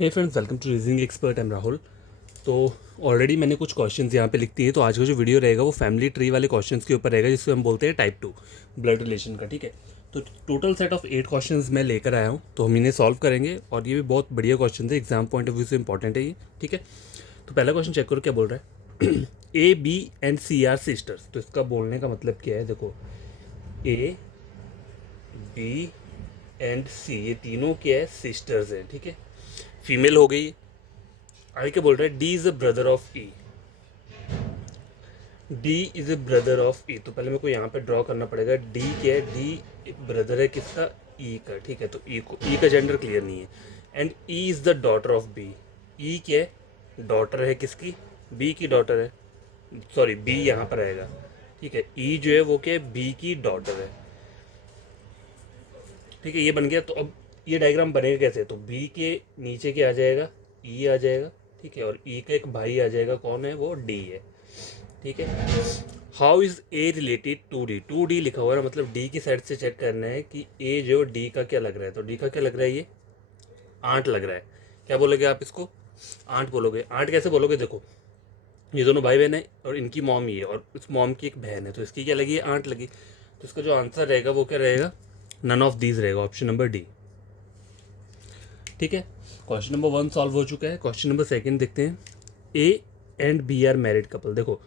Hey friends, welcome to reasoning expert. I am Rahul. तो already मैंने कुछ क्वेश्चंस यहाँ पे लिख दिए, तो आज का जो वीडियो रहेगा वो फैमिली ट्री वाले क्वेश्चंस के ऊपर रहेगा, जिसको हम बोलते हैं टाइप 2 ब्लड रिलेशन का। ठीक है, तो टोटल सेट ऑफ 8 क्वेश्चंस मैं लेकर आया हूँ, तो हम इन्हें सॉल्व करेंगे और ये भी बहुत बढ़िया क्वेश्चन है, एग्जाम पॉइंट ऑफ व्यू से इंपॉर्टेंट है ये। ठीक है, तो पहला क्वेश्चन चेक करो क्या बोल रहा है। A B and C are sisters. तो इसका बोलने का मतलब क्या है, देखो ए बी एंड सी ये तीनों क्या है, सिस्टर्स हैं। ठीक है, फीमेल हो गई। आगे क्या बोल रहा है, D is a brother of E. D is a brother of E, तो पहले मेरे को यहाँ पे ड्रॉ करना पड़ेगा। डी क्या है, डी ब्रदर है किसका, ई का। ठीक है, तो ई को, ई का जेंडर क्लियर नहीं है। And E is the daughter of B. E क्या है, डॉटर है किसकी, बी की डॉटर है। सॉरी, बी यहाँ पर आएगा। ठीक है, ई जो है वो क्या है, बी की डॉटर है। ठीक है, ये बन गया। तो अब ये डायग्राम बनेगा कैसे, तो बी के नीचे क्या आ जाएगा, ई आ जाएगा। ठीक है, और ई का एक भाई आ जाएगा, कौन है वो, डी है। ठीक है, how is A related to D. To D लिखा हुआ है, मतलब डी की साइड से चेक करना है कि ए जो डी का क्या लग रहा है। तो डी का क्या लग रहा है, ये आंट लग रहा है। क्या बोलोगे आप इसको, आंट बोलोगे। आंट कैसे बोलोगे, देखो ये दोनों भाई बहन है और इनकी मॉम ये है और इस मॉम की एक बहन है, तो इसकी क्या लगी, आंट लगी। तो इसका जो आंसर रहेगा वो क्या रहेगा, नन ऑफ दीज रहेगा, ऑप्शन नंबर डी। ठीक है, क्वेश्चन नंबर 1 सॉल्व हो चुका है। क्वेश्चन नंबर 2 देखते हैं। A and B are married couple. देखो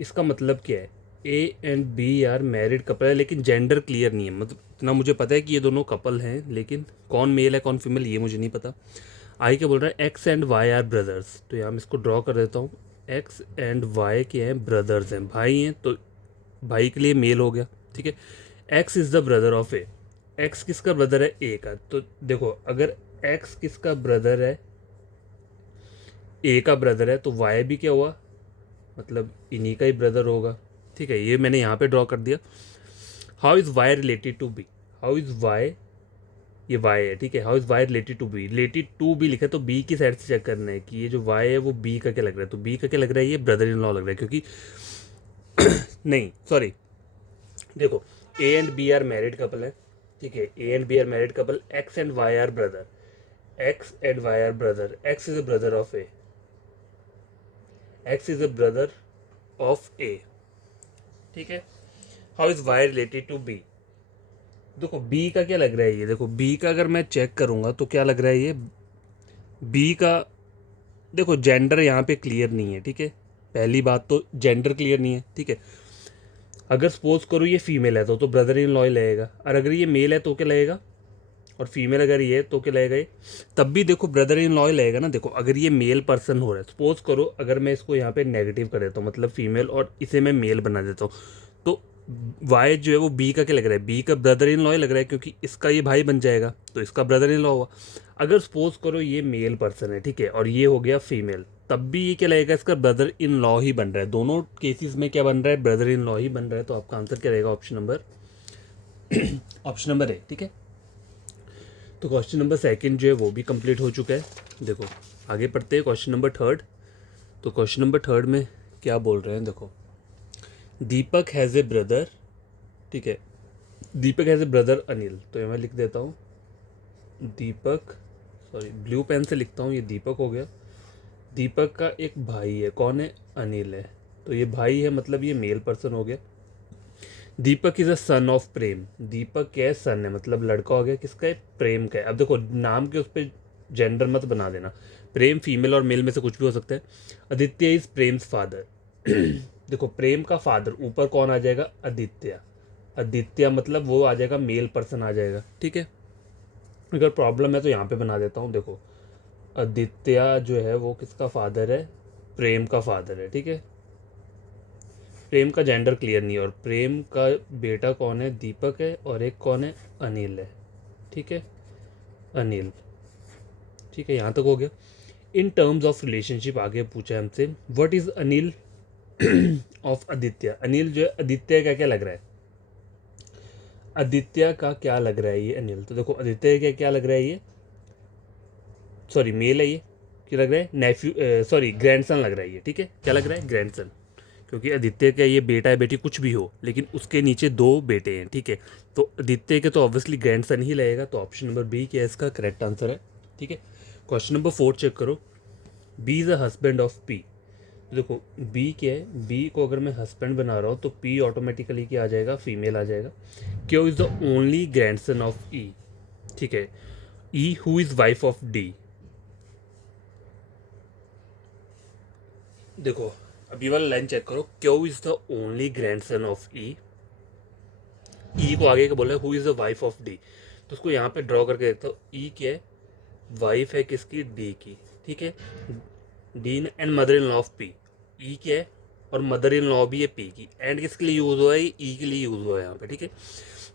इसका मतलब क्या है, A and B are married couple है, लेकिन जेंडर क्लियर नहीं है। मतलब इतना मुझे पता है कि ये दोनों कपल हैं, लेकिन कौन मेल है कौन फीमेल ये मुझे नहीं पता। आई क्या बोल रहा है, X and Y are brothers. तो यहाँ मैं इसको ड्रॉ कर देता हूँ। एक्स एंड वाई क्या हैं, ब्रदर्स हैं, भाई हैं। तो भाई के लिए मेल हो गया। ठीक है, x is the brother of A. X किसका ब्रदर है, ए का। तो देखो अगर एक्स किसका ब्रदर है, ए का ब्रदर है, तो वाई भी क्या हुआ, मतलब इन्हीं का ही ब्रदर होगा। ठीक है, ये मैंने यहाँ पे ड्रॉ कर दिया। How is Y related to B. How is Y, ये वाई है। ठीक है, how is Y related to B. Related to B लिखा है, तो बी की साइड से चेक करना है कि ये जो वाई है वो बी का क्या लग रहा है। तो बी का क्या लग रहा है, ये ब्रदर इन लॉ लग रहा है, क्योंकि नहीं सॉरी, देखो A and B are married couple है। ठीक है, A and B are married couple, X and Y are brother. X and Y are brother, X is a brother of A, X is a brother of A. ठीक है, how is Y related to B. देखो B का क्या लग रहा है, ये देखो बी का अगर मैं चेक करूंगा तो क्या लग रहा है, ये बी का, देखो जेंडर यहाँ पे क्लियर नहीं है। ठीक है, पहली बात तो जेंडर क्लियर नहीं है। ठीक है, अगर सपोज करो ये फीमेल है तो ब्रदर इन लॉ ही लगेगा, और अगर ये मेल है तो क्या लगेगा, और फीमेल अगर ये है तो क्या लगेगा ये, तब भी देखो ब्रदर इन लॉ ही लगेगा ना। देखो अगर ये मेल पर्सन हो रहा है, सपोज करो अगर मैं इसको यहाँ पे नेगेटिव कर देता हूँ, मतलब फीमेल, और इसे मैं मेल बना देता हूँ, तो वाई जो है वो बी का क्या लग रहा है, बी का ब्रदर इन लॉ ही लग रहा है, क्योंकि इसका ये भाई बन जाएगा, तो इसका ब्रदर इन लॉ हुआ। अगर सपोज करो ये मेल पर्सन है, ठीक है, और ये हो गया फीमेल, तब भी ये क्या लगेगा, इसका ब्रदर इन लॉ ही बन रहा है। दोनों केसेस में क्या बन रहा है, ब्रदर इन लॉ ही बन रहा है। तो आपका आंसर क्या रहेगा, option number option number A. ठीक है, तो क्वेश्चन नंबर 2 जो है वो भी कंप्लीट हो चुका है। देखो आगे पढ़ते हैं क्वेश्चन नंबर 3। तो क्वेश्चन नंबर 3 में क्या बोल रहे हैं, देखो दीपक हैज़ ए ब्रदर। ठीक है, दीपक हैज़ ए ब्रदर अनिल। तो ये मैं लिख देता हूँ दीपक, सॉरी ब्लू पेन से लिखता हूँ, ये दीपक हो गया। दीपक का एक भाई है, कौन है, अनिल है। तो ये भाई है, मतलब ये मेल पर्सन हो गया। दीपक इज अ सन ऑफ प्रेम। दीपक क्या है, सन है, मतलब लड़का हो गया, किसका है, प्रेम का है। अब देखो नाम के उस पर जेंडर मत बना देना, प्रेम फीमेल और मेल में से कुछ भी हो सकता है। Aditya is Prem's father. देखो प्रेम का फादर ऊपर कौन आ जाएगा, आदित्य। आदित्य मतलब वो आ जाएगा, मेल पर्सन आ जाएगा। ठीक है, अगर प्रॉब्लम है तो यहाँ पे बना देता हूँ। देखो आदित्य जो है वो किसका फादर है, प्रेम का फादर है। ठीक है, प्रेम का जेंडर क्लियर नहीं है, और प्रेम का बेटा कौन है, दीपक है, और एक कौन है, अनिल है। ठीक है, अनिल। ठीक है, यहाँ तक हो गया। इन टर्म्स ऑफ रिलेशनशिप आगे पूछा है हमसे, what is Anil of Aditya. Anil जो है आदित्य का क्या लग रहा है, आदित्य का क्या लग रहा है ये अनिल। तो देखो आदित्य का क्या लग रहा है, ये सॉरी मेल है, ये क्या लग रहा है, नेफ्यू, सॉरी ग्रैंडसन लग रहा है ये। ठीक है, क्या लग रहा है, ग्रैंडसन, क्योंकि आदित्य का ये बेटा है बेटी कुछ भी हो, लेकिन उसके नीचे 2 बेटे हैं। ठीक है, तो आदित्य के तो ऑब्वियसली ग्रैंडसन ही लगेगा। तो ऑप्शन नंबर बी क्या है, इसका करेक्ट आंसर है। ठीक है, क्वेश्चन नंबर 4 चेक करो, B is the husband of P. देखो बी क्या है, बी को अगर मैं हस्बैंड बना रहा हूँ तो पी ऑटोमेटिकली क्या आ जाएगा, फीमेल आ जाएगा। Q is the only grandson of E, ठीक है। E who is wife of D. देखो अभी वाला लाइन चेक करो, Q is the only grandson of E. E को आगे का बोला है who is the wife of D, तो उसको यहाँ पे ड्रॉ करके देखता हूँ। ई क्या है, वाइफ है किसकी, डी की, ठीक है। D and mother in law of P. E क्या है, और मदर इन लॉ भी है पी की, एंड किसके लिए यूज हुआ है, ई के लिए यूज हुआ है यहाँ पे, ठीक है।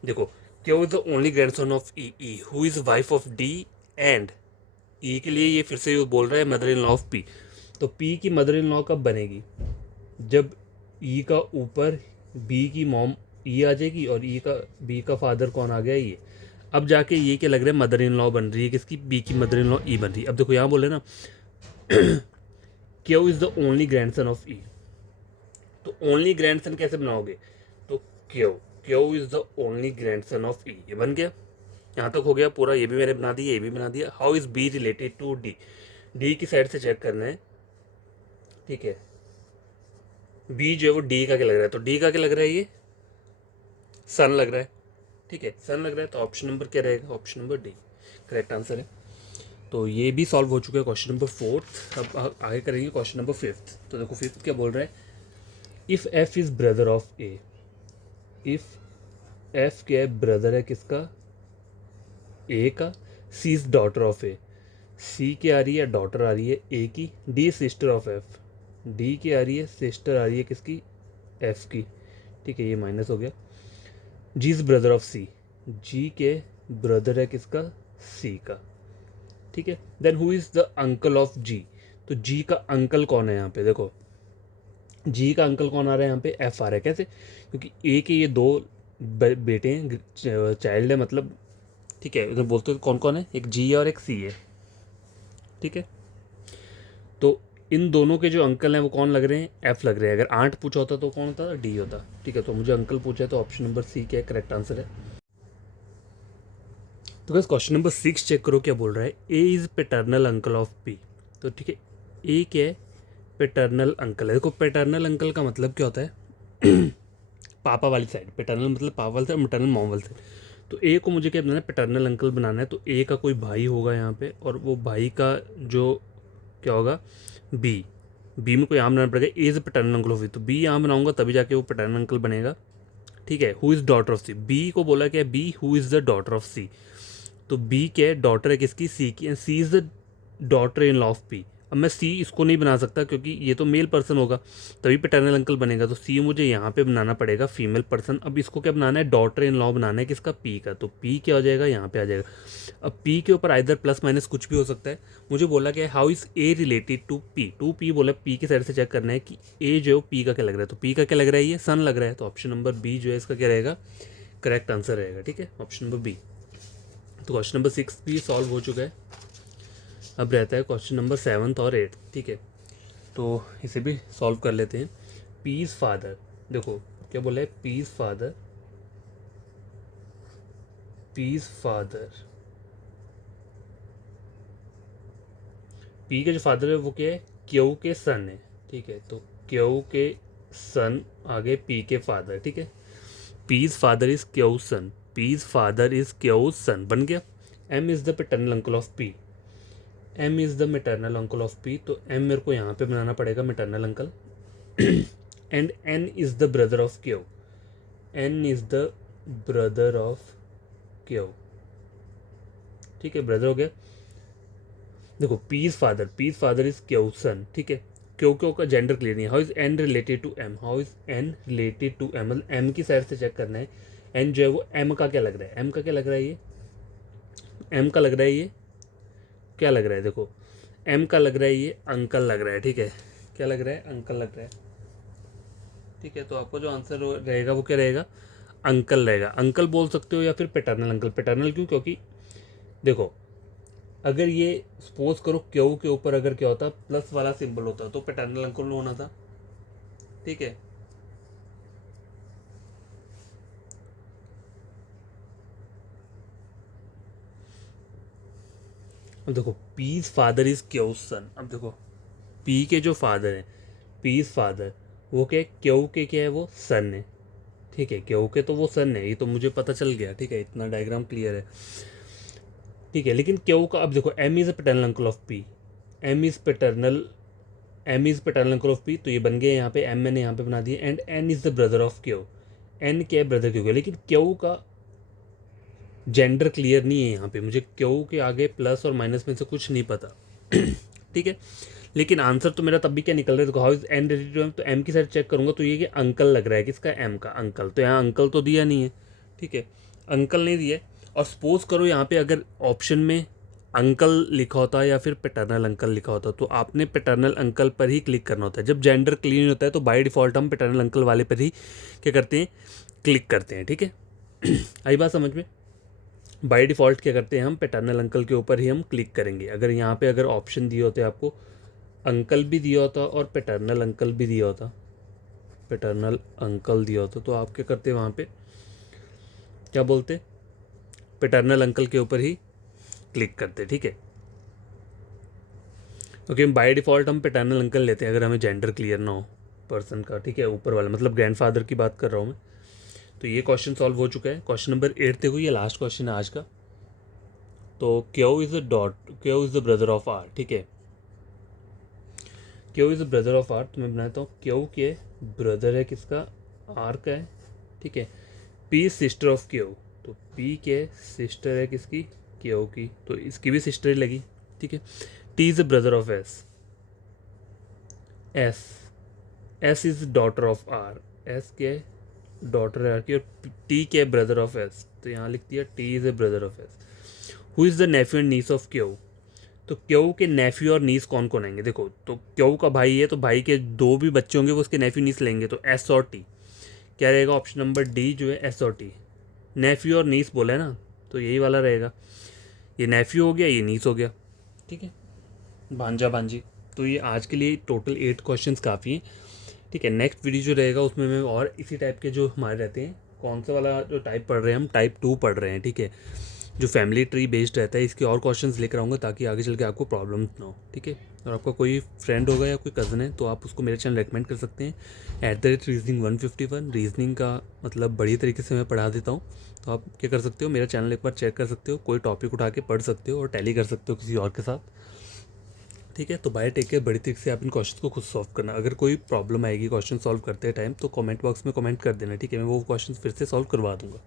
देखो Q is the only grandson of E, E who is wife of D, and E के लिए ये फिर से यूज बोल रहा है mother in law of P. तो पी की मदर इन लॉ कब बनेगी, जब ई का ऊपर बी की मॉम ई आ जाएगी, और ई का बी का फादर कौन आ गया, ये। अब जाके ये क्या लग रहा है, मदर इन लॉ बन रही है किसकी, बी की मदर इन लॉ ई बन रही है। अब देखो यहाँ बोले ना Q is the only grandson of E, तो ओनली ग्रैंडसन कैसे बनाओगे, तो Q, Q is the only grandson of E, ये बन गया। यहाँ तक हो गया पूरा, ये भी मैंने बना दिया, ये भी बना दिया। How is B related to D, D की साइड से चेक करना है, ठीक है। बी जो है वो डी का क्या लग रहा है, तो डी का क्या लग रहा है, ये सन लग रहा है, ठीक है, सन लग रहा है। तो ऑप्शन नंबर क्या रहेगा, option number D correct answer है। तो ये भी सॉल्व हो चुका है क्वेश्चन नंबर 4। अब आगे करेंगे क्वेश्चन नंबर 5। तो देखो 5 क्या बोल रहा है, if F is brother of A. If F क्या है, ब्रदर है किसका, ए का। सी इज़ डॉटर ऑफ ए, सी की आ रही है डॉटर आ रही है ए की। D sister of F, D की आ रही है सिस्टर आ रही है किसकी, एफ की, ठीक है, ये माइनस हो गया। G is brother of C, G के ब्रदर है किसका, सी का, ठीक है। Then who is the uncle of G, तो जी का अंकल कौन है यहाँ पे, देखो जी का अंकल कौन आ रहा है यहाँ पे, एफ आ रहा है। कैसे, क्योंकि ए के ये दो बेटे हैं, चाइल्ड है मतलब, ठीक है। उधर बोलते कौन कौन है, एक जी है और एक सी है, ठीक है। तो इन दोनों के जो अंकल हैं वो कौन लग रहे हैं, एफ लग रहे हैं। अगर 8 पूछा होता तो कौन होता, डी होता, ठीक है। तो मुझे अंकल पूछा है तो ऑप्शन नंबर सी क्या है, करेक्ट आंसर है। तो बस क्वेश्चन नंबर 6 चेक करो क्या बोल रहा है, ए is paternal uncle of P. तो ठीक है, ए क्या है, पेटर्नल अंकल है। देखो पेटर्नल अंकल का मतलब क्या होता है पापा वाली साइड, पेटर्नल मतलब पापा वाली साइड, मैटरनल मॉम वाली साइड। तो ए को मुझे क्या बनाना है, पेटर्नल अंकल बनाना है। तो ए का कोई भाई होगा यहाँ पे, और वो भाई का जो क्या होगा, बी, बी में कोई यहाँ बनाना पड़ेगा, A is paternal uncle of B, तो बी यहाँ बनाऊंगा तभी जाके वो पेटर्नल अंकल बनेगा, ठीक है। Who is daughter of C, B को बोला क्या है, B who is the daughter of C. तो बी क्या है, डॉटर है किसकी, सी की, and C is the daughter in law of P. अब मैं सी इसको नहीं बना सकता क्योंकि ये तो मेल पर्सन होगा, तभी पैटर्नल अंकल बनेगा। तो सी मुझे यहाँ पे बनाना पड़ेगा फीमेल पर्सन। अब इसको क्या बनाना है, डॉटर इन लॉ बनाना है किसका, पी का। तो पी क्या हो जाएगा, यहाँ पे आ जाएगा। अब पी के ऊपर आइदर प्लस माइनस कुछ भी हो सकता है। मुझे बोला क्या है, how is A related to P, to P बोला, पी की साइड से चेक करना है कि ए जो है पी का क्या लग रहा है। तो पी का क्या लग रहा है, ये सन लग रहा है। तो ऑप्शन नंबर बी जो है इसका क्या रहेगा, करेक्ट आंसर रहेगा, ठीक है, ऑप्शन नंबर बी। तो क्वेश्चन नंबर 6 भी सॉल्व हो चुका है। अब रहता है क्वेश्चन नंबर 7 और 8, ठीक है। तो इसे भी सॉल्व कर लेते हैं। पीस फादर, देखो क्या बोला है, P's father, P's father, P के जो फादर है वो क्या है, क्यू के सन है, ठीक है। तो क्यू के सन आगे पी के फादर, ठीक है। P's father is Q son, P's father is Q son बन गया। M is the paternal uncle of P, M is the maternal uncle of P. तो एम मेरे को यहाँ पे बनाना पड़ेगा maternal uncle. And N is the brother of Q, N is the brother of Q, ठीक है, ब्रदर हो गया। देखो P's father is Q son, ठीक है। क्यू क्यू का जेंडर क्लियर नहीं है। How is N related to M, how is N related to M, मतलब एम की साइड से चेक करना है। एन जो है वो एम का क्या लग रहा है, एम का क्या लग रहा है, ये एम का लग रहा है, ये क्या लग रहा है, देखो एम का लग रहा है, ये अंकल लग रहा है, ठीक है। क्या लग रहा है, अंकल लग रहा है, ठीक है। तो आपको जो आंसर रहेगा वो क्या रहेगा, अंकल रहेगा। अंकल बोल सकते हो या फिर पेटर्नल अंकल। पेटर्नल क्यों, क्योंकि देखो अगर ये सपोज करो क्यू के ऊपर अगर क्या होता, प्लस वाला सिंबल होता तो पैटर्नल अंकल होना था, ठीक है। अब देखो पीज फादर इज क्यों सन। अब देखो पी के जो फादर हैं, पीज फादर, वो क्या क्यों के क्या है, वो सन है। ठीक है, क्यों के तो वो सन है, ये तो मुझे पता चल गया। ठीक है, इतना डायग्राम क्लियर है। ठीक है, लेकिन क्यों का, अब देखो M is a paternal uncle of P, M is paternal, M is paternal uncle of P, तो ये बन गए यहाँ पे, एम मैंने यहाँ पे बना दिया। And N is the brother of Q, N क्या है, ब्रदर क्यू का। लेकिन क्यू का जेंडर क्लियर नहीं है यहाँ पे, मुझे क्यू के आगे प्लस और माइनस में से कुछ नहीं पता। ठीक है, लेकिन आंसर तो मेरा तब भी क्या निकल रहा है, देखो how is N related to M, तो एम की साइड चेक करूंगा तो ये कि अंकल लग रहा है, किसका, एम का अंकल। तो यहाँ अंकल तो दिया नहीं है। ठीक है, अंकल नहीं दिया है। और सपोज करो यहाँ पे अगर ऑप्शन में अंकल लिखा होता है या फिर पैटर्नल अंकल लिखा होता, तो आपने पैटर्नल अंकल पर ही क्लिक करना होता है। जब जेंडर क्लियर होता है तो बाय डिफ़ॉल्ट हम पैटर्नल अंकल वाले पर ही क्या करते हैं, क्लिक करते हैं। ठीक है, आई बात समझ में। बाय डिफ़ॉल्ट क्या करते हैं, हम पैटर्नल अंकल के ऊपर ही हम क्लिक करेंगे। अगर यहाँ पे अगर ऑप्शन दिए होते आपको, अंकल भी दिया होता और पैटर्नल अंकल भी दिया होता, पैटर्नल अंकल दिया होता, तो आप क्या करते वहाँ पे, क्या बोलते, पैटर्नल अंकल के ऊपर ही क्लिक करते। ठीक है, क्योंकि बाय डिफ़ॉल्ट हम पैटर्नल अंकल लेते हैं अगर हमें जेंडर क्लियर ना हो पर्सन का। ठीक है, ऊपर वाला मतलब ग्रैंडफादर की बात कर रहा हूँ मैं। तो ये क्वेश्चन सॉल्व हो चुका है। क्वेश्चन नंबर 8 देखो, ये लास्ट क्वेश्चन है आज का। तो Q is Q is the brother of R. ठीक है, Q is the brother of R, तो मैं बनाता हूँ क्यू के ब्रदर है किसका, आर का है। ठीक है, पी सिस्टर ऑफ क्यू, तो पी के सिस्टर है किसकी, क्यू की, तो इसकी भी सिस्टर ही लगी। ठीक है, T is the brother of S, S, S is daughter of R, S के डॉटर है आर की, और टी के ब्रदर ऑफ एस, तो यहाँ लिख दिया T is a brother of S. Who is the nephew and niece of Q, तो क्यू के नेफ्यू और नीस कौन कौन आएंगे, देखो तो क्यू का भाई है, तो भाई के दो भी बच्चे होंगे वो उसके नेफ्यू नीस लेंगे, तो एस और टी क्या रहेगा, ऑप्शन नंबर डी जो है, एस और टी। नेफ्यू और नीस बोला है ना, तो यही वाला रहेगा। ये नेफ्यू हो गया, ये नीस हो गया। ठीक है, भांजा भांजी। तो ये आज के लिए टोटल 8 क्वेश्चंस काफ़ी हैं। ठीक है, नेक्स्ट वीडियो जो रहेगा उसमें मैं और इसी टाइप के जो हमारे रहते हैं, कौन सा वाला जो टाइप पढ़ रहे हैं हम, टाइप 2 पढ़ रहे हैं। ठीक है, जो फैमिली ट्री बेस्ड रहता है, इसके और क्वेश्चंस लेकर आऊँगा ताकि आगे चल के आपको प्रॉब्लम ना हो। ठीक है, और आपका कोई फ्रेंड होगा या कोई कज़न है तो आप उसको मेरे चैनल रेकमेंड कर सकते हैं @रीजनिंग 151। रीजनिंग का मतलब बढ़िया तरीके से मैं पढ़ा देता हूँ, तो आप क्या कर सकते हो, मेरा चैनल एक बार चेक कर सकते हो, कोई टॉपिक उठा के पढ़ सकते हो और टैली कर सकते हो किसी और के साथ। ठीक है, तो बाय टेक केयर, बड़ी तरीके से आप इन क्वेश्चन को खुद सॉल्व करना। अगर कोई प्रॉब्लम आएगी क्वेश्चन सॉल्व करते टाइम तो कमेंट बॉक्स में कमेंट कर देना। ठीक है, मैं वो क्वेश्चन फिर से सॉल्व करवा दूंगा।